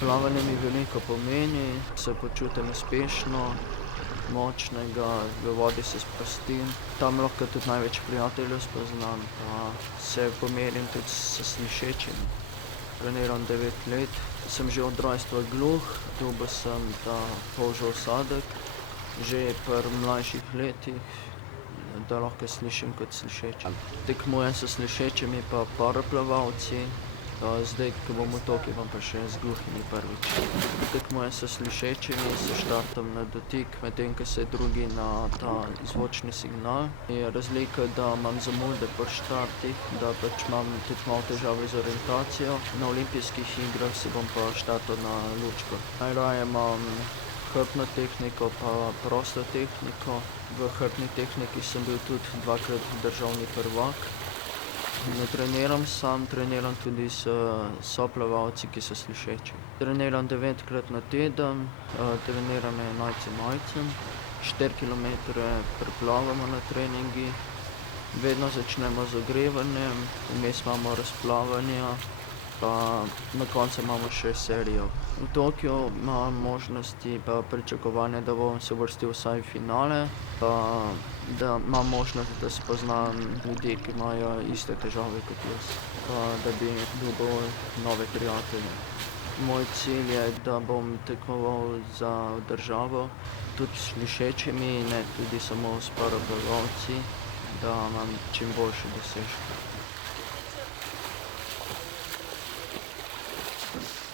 Plavanje mi veliko pomeni, se počutim uspešno, močnega, v vodi se sprostim. Tam lahko tudi največ prijateljev spoznam, pa se pomerim tudi s slišečimi. Treniram 9 let, sem že od rojstva gluh, dobil sem ta polžji ossadek, že pri mlajših letih, da lahko slišim kot slišeči. Tekmujem s slišečimi pa paraplavalci, zdaj, ko bom v Tokiu, bom pa še z gluhimi prvič. Tekmujem s slišečimi, s štartom na dotik, medtem ko se drugi na ta zvočni signal. Je razlika, da imam zamude pri štartih, da pač imam tudi malo težave z orientacijo. Na olimpijskih igrah si bom pa štartal na lučko. Najraje imam hrbtno tehniko pa prosto tehniko. V hrbtni tehniki sem bil tudi 2-krat državni prvak. Ne treniram sam, treniram tudi s soplavalci, ki so slišeči. Treniram 9-krat na teden, treniram 11 , 4 kilometre preplavamo na treningih. Vedno začnemo z ogrevanjem, vmes imamo razplavanja, pa na koncu imamo še serijo. V Tokiu imam možnosti pa pričakovanja, da bom se uvrstil vsaj v finale, pa da imam možnost, da spoznam ljudi, ki imajo iste težave kot jaz, pa da bi dobil nove prijatelje. Moj cilj je, da bom tekmoval za državo, tudi s slišečimi, ne tudi samo s paraplavalci, da imam čim boljše dosežke.